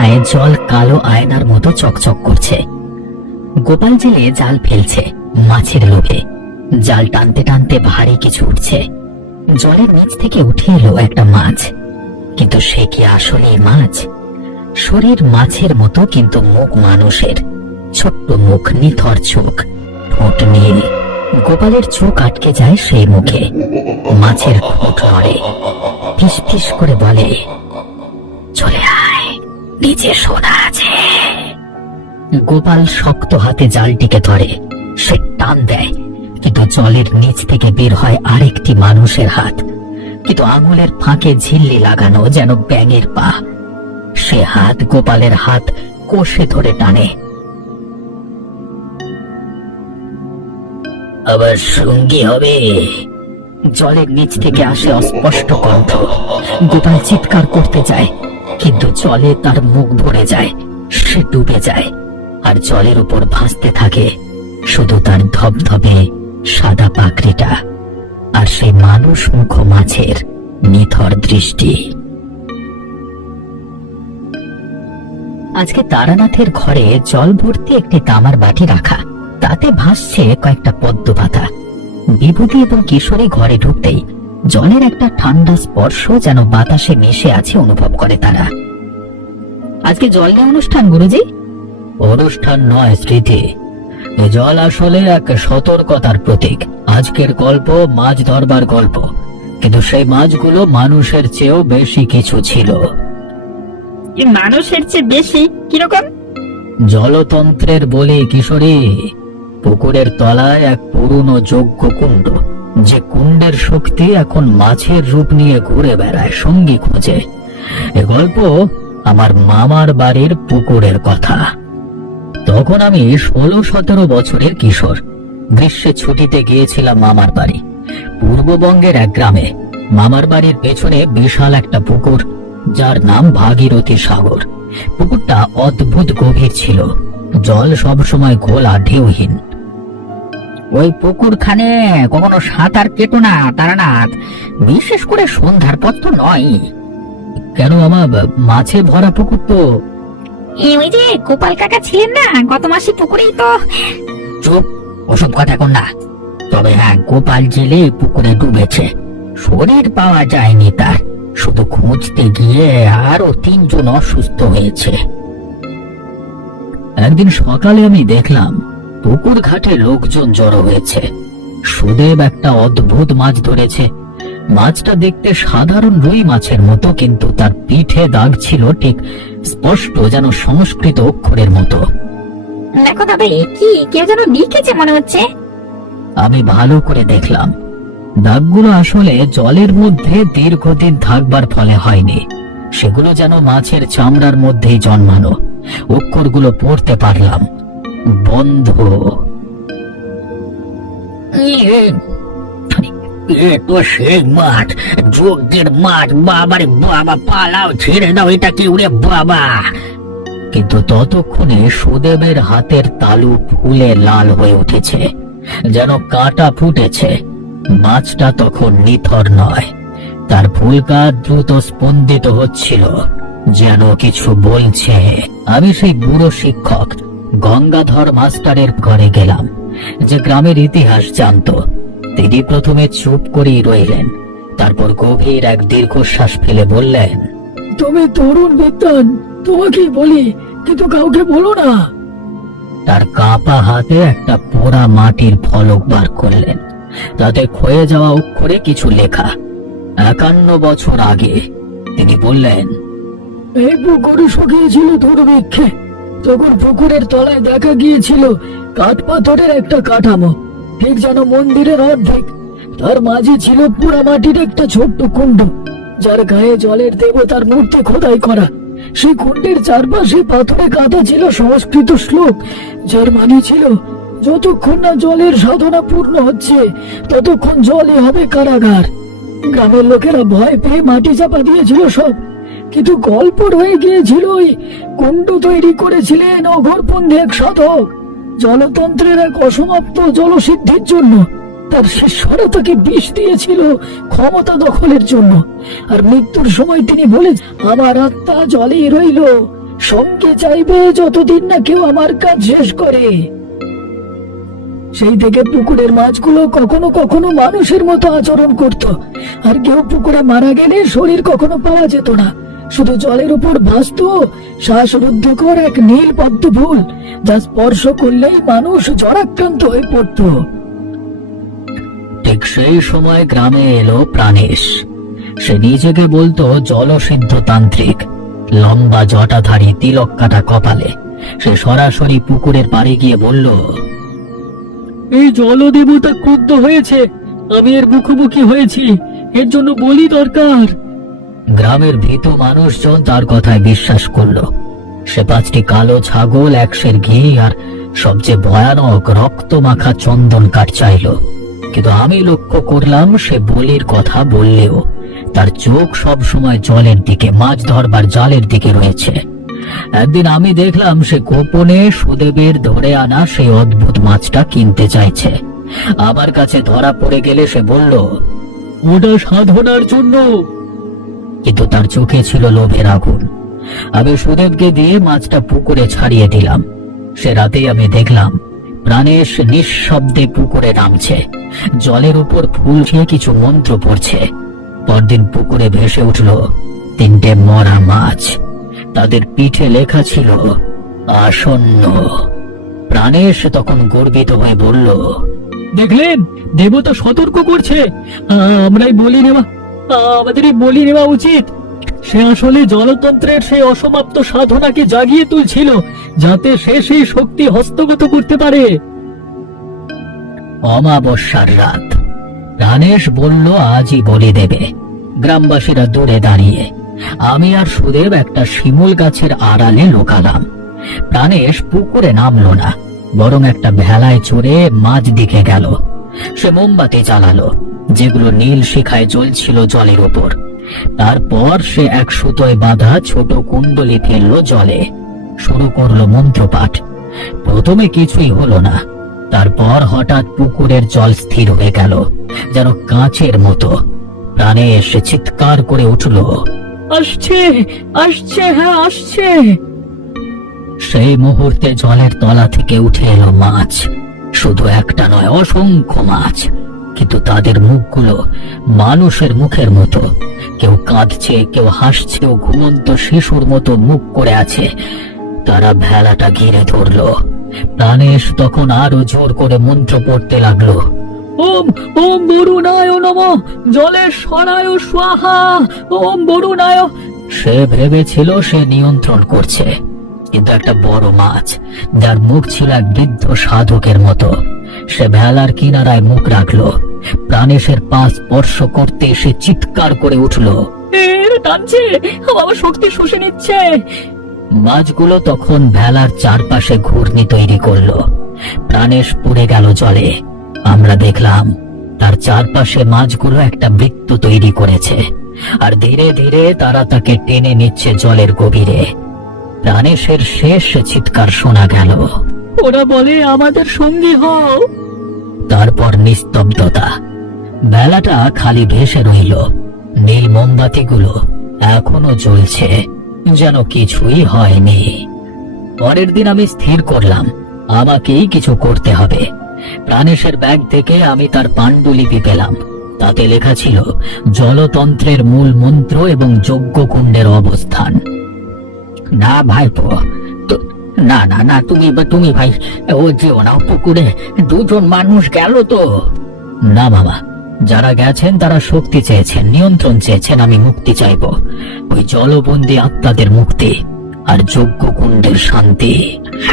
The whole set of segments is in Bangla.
কোনায় জল কালো আয়নার মতো চকচক করছে। গোপাল জেলে জাল ফেলছে মাছের লোভে। জাল টানতে টানতে ভারী কিছু উঠছে। জলের নিচ থেকে উঠে এলো একটা মাছ, কিন্তু সে কি আসলেই মাছ? শরীর মাছের মতো, কিন্তু মুখ মানুষের। ছোট্ট মুখ, নিথর চোখ, ঠোঁট নীল। গোপালের চোখ আটকে যায় সেই মুখে। মাছের ঠোঁট নড়ে, ফিস ফিস করে বলে, চলে আয়, নিচে সোনা আছে। গোপাল শক্ত হাতে জালটিকে ধরে। সে টান দেয়, কিন্তু জলের নিচ থেকে বের হয় আরেকটি মানুষের হাত, কিন্তু আঙুলের ফাঁকে ঝিল্লি লাগানো, যেন ব্যাঙের পা। সে হাত গোপালের হাত কষে ধরে টানে। আবার সঙ্গী হবে? জলের নিচ থেকে আসে অস্পষ্ট কণ্ঠ। গোপাল চিৎকার করতে যায়, কিন্তু জলে তার মুখ ভরে যায়। সে ডুবে যায়, আর জলের উপর ভাসতে থাকে শুধু তার ধবধবে সাদা পাকড়িটা, আর সেই মানুষ মুখ মাছের নিথর দৃষ্টি। আজকে তারানাথের ঘরে জল ভর্তি একটি তামার বাটি রাখা, তাতে ভাসছে কয়েকটা পদ্ম পাতা। বিভূতি এবং কিশোরী ঘরে ঢুকতেই জলের একটা ঠান্ডা স্পর্শ যেন বাতাসে মিশে আছে অনুভব করে তারা। আজকে জল নিয়ে অনুষ্ঠান গুরুজি? অনুষ্ঠান নয় স্মৃতি, এ জল আসলে এক সতর্কতার প্রতীক। আজকের গল্প মাছ ধরবার গল্প, কিন্তু সেই মাছগুলো মানুষের চেয়েও বেশি কিছু ছিল। মানুষের চেয়ে বেশি কিরকম? জলতন্ত্রের বলে কিশোরী, পুকুরের তলায় এক পুরনো যজ্ঞ কুণ্ড, যে কুণ্ডের শক্তি এখন মাছের রূপ নিয়ে ঘুরে বেড়ায়, সঙ্গী খোঁজে। এ গল্প আমার মামার বাড়ির পুকুরের কথা। তখন আমি 16-17 বছরের কিশোর। গ্রীষ্মে ছুটিতে গিয়েছিলাম মামার বাড়ি, পূর্ববঙ্গের এক গ্রামে। মামার বাড়ির পেছনে বিশাল একটা পুকুর, যার নাম ভাগীরথী সাগর। পুকুরটা অদ্ভুত গভীর ছিল, জল সবসময় ঘোলা, ঢেউহীন। ওই পুকুরখানে কখনো সাঁতার কেটো না তারানাথ, বিশেষ করে সন্ধ্যার পর তো নয়। কেন আমার মাছে ভরা পুকুর তো। ওই যে গোপাল কাকা ছিলেন না গত মাসে পুকুরেই তো। চুপ, ওসব কথা এখন না। তবে হ্যাঁ, গোপাল জেলে পুকুরে ডুবেছে, শরীর পাওয়া যায়নি তার। শুধু খুঁজতে গিয়ে আরো 3 জন অসুস্থ হয়েছে। একদিন সকালে আমি দেখলাম পুকুর ঘাটে লোকজন জড়ো হয়েছে। সুদেব একটা অদ্ভুত মাছ ধরেছে। মাছটা দেখতে সাধারণ রুই মাছের মতো, কিন্তু তার পিঠে দাগ ছিল ঠিক স্পষ্ট, যেন সংস্কৃত অক্ষরের মতো। দেখো তবে কি কেউ যেন লিখেছে মনে হচ্ছে। আমি ভালো করে দেখলাম, দাগগুলো আসলে জলের মধ্যে দীর্ঘদিন থাকবার ফলে হয়নি। সেগুলো যেন মাছের চামড়ার মধ্যেই জন্মানো। অক্ষরগুলো পড়তে পারলাম, বন্ধ। এ তো সেই মাছ, যজ্ঞের মাছ। বাবারে বাবা, পালাও, ছেড়ে দাও, এটা কি উড়ে বাবা! কিন্তু ততক্ষণে সুদেবের হাতের তালু ফুলে লাল হয়ে উঠেছে, যেন কাঁটা ফুটেছে। মাছটা তখন নিথর নয়, তার ফুলকা দ্রুত স্পন্দিত হচ্ছিল, যেন কিছু বলছে। আমি সেই বুড়ো শিক্ষক গঙ্গাধর মাস্টারের ঘরে গেলাম, যে গ্রামের ইতিহাস জানতো। তিনি প্রথমে চুপ করেই রইলেন, তারপর গভীর এক দীর্ঘশ্বাস ফেলে বললেন, তুমি তরুণ বিদ্বান, তোমাকেই বলি, কিন্তু কাউকে বলো না। তার কাঁপা হাতে একটা পোড়া মাটির ফলক বার করলেন, তাতে ক্ষয়ে যাওয়া অক্ষরে কিছু লেখা। 51 বছর আগে। তিনি বললেন, এই পুকুরে শুকিয়েছিল দুর্ভিক্ষে। তখন পুকুরের তলায় দেখা গিয়েছিল কাঠ পাথরের একটা কাঠামো, ঠিক যেন মন্দিরের অর্ধেক। তার মাঝে ছিল পুরা মাটির একটা ছোট্ট কুণ্ড, যার গায়ে জলের দেবতার মূর্তি খোদাই করা। সেই কুণ্ডের চারপাশে পাথরে কাটা ছিল সংস্কৃত শ্লোক, যার মানে ছিল, যতক্ষণ না জলের সাধনা পূর্ণ হচ্ছে, ততক্ষণ জলই হবে কারাগার। গ্রামের লোকেরা ভয় পেয়ে মাটি চাপা দিয়েছিল সব, কিন্তু গল্প রয়ে গিয়েছিল ওই কুণ্ড তৈরি করেছিলেন অঘরপন্থী এক সাধক, জলতন্ত্রের এক অসমাপ্ত জলসিদ্ধির জন্য। তার শিষ্যরা তাকে বিষ দিয়েছিল ক্ষমতা দখলের জন্য। আর মৃত্যুর সময় তিনি বলে, আমার আত্মা জলেই রইল, সঙ্গে চাইবে যতদিন না কেউ আমার কাজ শেষ করে। সেই থেকে পুকুরের মাছগুলো কখনো কখনো মানুষের মতো আচরণ করত, আর কেউ পুকুরে মারা গেলে শরীর কখনো পাওয়া যেত না, শুধু জলের উপর ভাসত শ্বাসরুদ্ধকর এক নীল পদ্ম ফুল, যা স্পর্শ করলেই মানুষ জরাক্রান্ত হয়ে পড়ত। ঠিক সেই সময় গ্রামে এলো প্রাণেশ। সে নিজেকে বলতো জলসিদ্ধ তান্ত্রিক। লম্বা জটাধারী, তিলক কাটা কপালে সে সরাসরি পুকুরের পাড়ে গিয়ে বলল, এই জলদেবতা ক্রুদ্ধ হয়েছে, আমি এর মুখোমুখি হয়েছি, এর জন্য বলি দরকার। গ্রামের ভীত মানুষজন তার কথায় বিশ্বাস করলো। সে 5টি কালো ছাগল, 1 সের ঘি আর সবচেয়ে ভয়ানক রক্ত মাখা চন্দন কাঠ চাইল। কিন্তু আমি লক্ষ্য করলাম সে বলির কথা বললেও তার চোখ সব সময় জলের দিকে, মাছ ধরবার জালের দিকে রয়েছে। একদিন আমি দেখলাম সে গোপনে সুদেবের ধরে আনা সেই অদ্ভুত মাছটা কিনতে চাইছে। আমার কাছে ধরা পড়ে গেলে সে বলল, ওটা সাধনার জন্য। কিন্তু তার চোখে ছিল লোভের আগুন। আমি সুদেবকে দিয়ে মাছটা পুকুরে ছাড়িয়ে দিলাম। সে রাতেই আমি দেখলাম প্রাণেশ নিঃশব্দে পুকুরে নামছে, জলের উপর ফুল দিয়ে কিছু মন্ত্র পড়ছে। পরদিন পুকুরে ভেসে উঠল 3টে মরা মাছ। তাদের পিঠে লেখা ছিল আসন্ন। প্রাণেশ তখন গর্বিত হয়ে বলল, দেখলেন, দেবতা সতর্ক করছে, আমরাই বলি নেওয়া, আমাদেরই বলি নেওয়া উচিত। সে আসলে জলতন্ত্রের সেই অসমাপ্ত সাধনাকে জাগিয়ে তুলছিল, যাতে সে সেই শক্তি হস্তগত করতে পারে। অমাবস্যার রাত। প্রাণেশ বলল আজই বলি দেবে। গ্রামবাসীরা দূরে দাঁড়িয়ে, আমি আর সুদেব একটা শিমুল গাছের আড়ালে লুকালাম। প্রাণেশ পুকুরে নামলো না, বরং একটা ভেলায় চড়ে মাঝ দিকে গেল। সে মোমবাতি জ্বালালো, যেগুলো নীল শিখায় জ্বলছিল জলের উপর। তারপর সে এক সুতোয় বাঁধা ছোট কুণ্ডলি ফেললো জলে, শুরু করলো মন্ত্রপাঠ। প্রথমে কিছুই হলো না, তারপর হঠাৎ পুকুরের জল স্থির হয়ে গেল, যেন কাঁচের মতো। প্রাণেশ চিৎকার করে উঠল, আসছে, আসছে, হ্যাঁ আসছে। সেই মুহূর্তে জলের তলা থেকে উঠে এলো মাছ। শুধু একটা নয়, অসংখ্য মাছ। কিন্তু তাদের মুখগুলো মানুষের মুখের মতো। কেউ কাঁদছে, কেউ হাসছে, ও ঘুমন্ত শিশুর মতো মুখ করে আছে। তারা ভেলাটা ঘিরে ধরলো। প্রাণেশ তখন আরো জোর করে মন্ত্র পড়তে লাগলো, ওম ওম বরুণায় নমঃ, জলেশ্বরায় স্বাহা, ওম বরুণায়। সে ভেবেছিল সে নিয়ন্ত্রণ করছে, কিন্তু একটা বড় মাছ, যার মুখ ছিল এক বৃদ্ধ সাধকের মতো, সে ভেলার কিনারায় মুখ রাখলো। প্রাণেশের পা স্পর্শ করতে সে চিৎকার করে উঠল, টানছে, আমার শক্তি শুষে নিচ্ছে। মাছগুলো তখন ভেলার চারপাশে ঘূর্ণি তৈরি করলো। প্রাণেশ পড়ে গেল জলে। আমরা দেখলাম তার চারপাশে মাছগুলো একটা বৃত্ত তৈরি করেছে, আর ধীরে ধীরে তারা তাকে টেনে নিচ্ছে জলের গভীরে। প্রাণেশের শেষ চিৎকার শোনা গেল, ওরা বলে আমাদের সঙ্গী হও। তারপর নিস্তব্ধতা। বেলাটা খালি ভেসে রইল। নীল মোমবাতিগুলো এখনো জ্বলছে, যেন কিছুই হয়নি। পরের দিন আমি স্থির করলাম আমাকেই কিছু করতে হবে। প্রাণেশের ব্যাগ থেকে আমি তার পাণ্ডুলিপি পেলাম। তাতে লেখা ছিল জলতন্ত্রের মূল মন্ত্র এবং যজ্ঞকুণ্ডের অবস্থান। না ভাইপো, না না না, তুমি ভাই ও যেও না পুকুরে, 2জন মানুষ গেল তো। না বাবা, যারা গেছেন তারা শক্তি চেয়েছেন, নিয়ন্ত্রণ চেয়েছেন। আমি মুক্তি চাইব, ওই জলবন্দী আত্মাদের মুক্তি আর যজ্ঞকুণ্ডের শান্তি।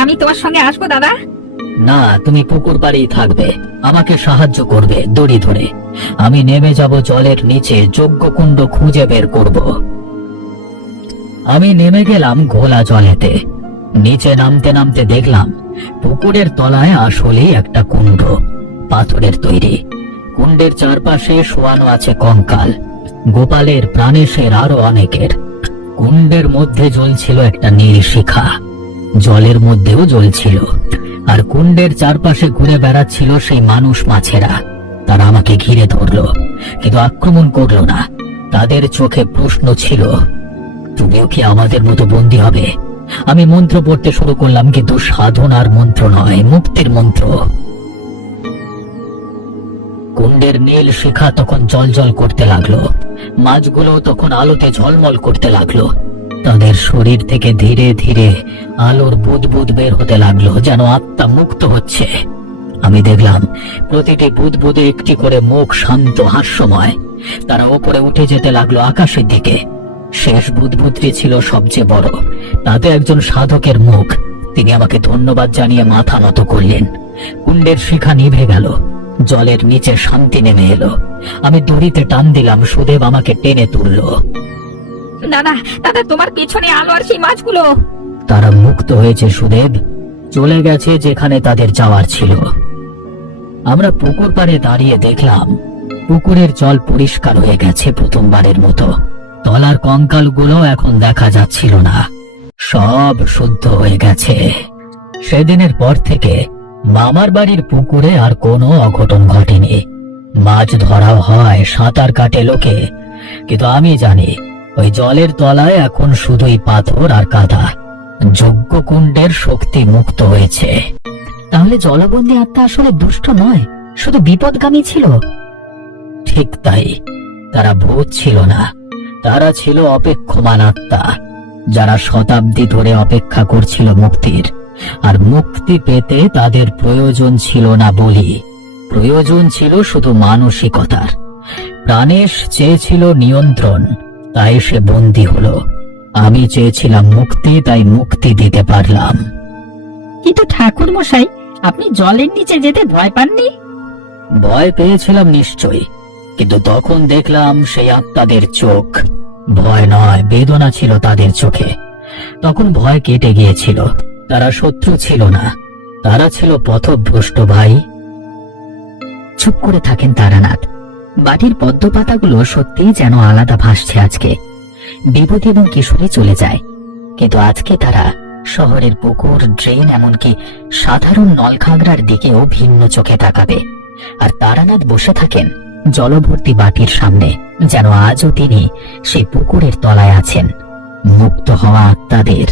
আমি তোমার সঙ্গে আসবো দাদা। না, তুমি পুকুর পাড়েই থাকবে, আমাকে সাহায্য করবে দড়ি ধরে। আমি নেমে যাব জলের নিচে, যজ্ঞকুণ্ড খুঁজে বের করব। আমি নেমে গেলাম ঘোলা জলেতে। নিচে নামতে নামতে দেখলাম পুকুরের তলায় আসলেই একটা কুণ্ড, পাথরের তৈরি। কুণ্ডের চারপাশে শোয়ানো আছে কঙ্কাল, গোপালের, প্রাণেশের, আরো অনেকের। কুণ্ডের মধ্যে জ্বলছিল একটা নীল শিখা, জলের মধ্যেও জ্বলছিল। আর কুণ্ডের চারপাশে ঘুরে বেড়াচ্ছিল সেই মানুষ মাছেরা। তারা আমাকে ঘিরে ধরলো, কিন্তু আক্রমণ করলো না। তাদের চোখে প্রশ্ন ছিল, তুমিও কি আমাদের মতো বন্দী হবে? আমি মন্ত্র পড়তে শুরু করলাম, কিন্তু সাধনার মন্ত্র নয়, মুক্তির মন্ত্র। কুণ্ডের নীল শিখা তখন জলজল করতে লাগলো, মাছগুলো তখন আলোতে ঝলমল করতে লাগলো। তাদের শরীর থেকে ধীরে ধীরে আলোর বুদবুদ বের হতে লাগলো, যেন আত্মা মুক্ত হচ্ছে। আমি দেখলাম প্রতিটি বুদবুদে একটি করে মুখ শান্ত হাস্যময়। তারা ওপরে উঠে যেতে লাগলো আকাশের দিকে। শেষ বুদবুদটি ছিল সবচেয়ে বড়, তাতে একজন সাধকের মুখ। তিনি আমাকে ধন্যবাদ জানিয়ে মাথা নত করলেন। কুণ্ডের শিখা নিভে গেল, জলের নিচে শান্তি নেমে এলো। আমি দড়িতে টান দিলাম, সুদেব আমাকে টেনে তুললো। দাদা দাদা, তোমার পিছনে আলো আর সেই মাছগুলো। তারা মুক্ত হয়েছে সুদেব, চলে গেছে যেখানে তাদের যাওয়ার ছিল। আমরা পুকুর পাড়ে দাঁড়িয়ে দেখলাম পুকুরের জল পরিষ্কার হয়ে গেছে প্রথমবারের মতো। তলার কঙ্কালগুলো এখন দেখা যাচ্ছিল না, সব শুদ্ধ হয়ে গেছে। সেদিনের পর থেকে মামার বাড়ির পুকুরে আর কোনো অঘটন ঘটেনি। মাছ ধরাও হয়, সাঁতার কাটে লোকে, কিন্তু আমি জানি ওই জলের তলায় এখন শুধুই পাথর আর কাদা। যজ্ঞকুণ্ডের শক্তি মুক্ত হয়েছে। তাহলে জলবন্দী আত্মা আসলে দুষ্ট নয়, শুধু বিপদগামী ছিল। ঠিক তাই, তারা ভূত ছিল না, তারা ছিল অপেক্ষমান আত্মা, যারা শতাব্দী ধরে অপেক্ষা করছিল মুক্তির। আর মুক্তি পেতে তাদের প্রয়োজন ছিল না বলি, প্রয়োজন ছিল শুধু মানসিকতার। প্রাণেশ চেয়েছিল নিয়ন্ত্রণ, তাই সে বন্দী হলো। আমি চেয়েছিলাম মুক্তি, তাই মুক্তি দিতে পারলাম। কিন্তু ঠাকুর মশাই, আপনি জলের নিচে যেতে ভয় পাননি? ভয় পেয়েছিলাম নিশ্চয়ই, কিন্তু তখন দেখলাম সেই আত্মাদের চোখ। ভয় নয়, বেদনা ছিল তাদের চোখে। তখন ভয় কেটে গিয়েছিল। তারা শত্রু ছিল না, তারা ছিল পথভ্রষ্ট ভাই। চুপ করে থাকেন তারানাথ। বাটির পদ্ম পাতাগুলো সত্যিই যেন আলাদা ভাসছে আজকে। বিভূতি এবং কিশোরী চলে যায়, কিন্তু আজকে তারা শহরের পুকুর, ড্রেন, এমনকি সাধারণ নলখাগড়ার দিকেও ভিন্ন চোখে তাকাবে। আর তারানাথ বসে থাকেন জলভর্তি বাটির সামনে, যেন আজও তিনি সেই পুকুরের তলায় আছেন, মুক্ত হওয়া আত্মাদের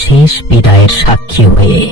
শেষ বিদায়ের সাক্ষী হয়ে।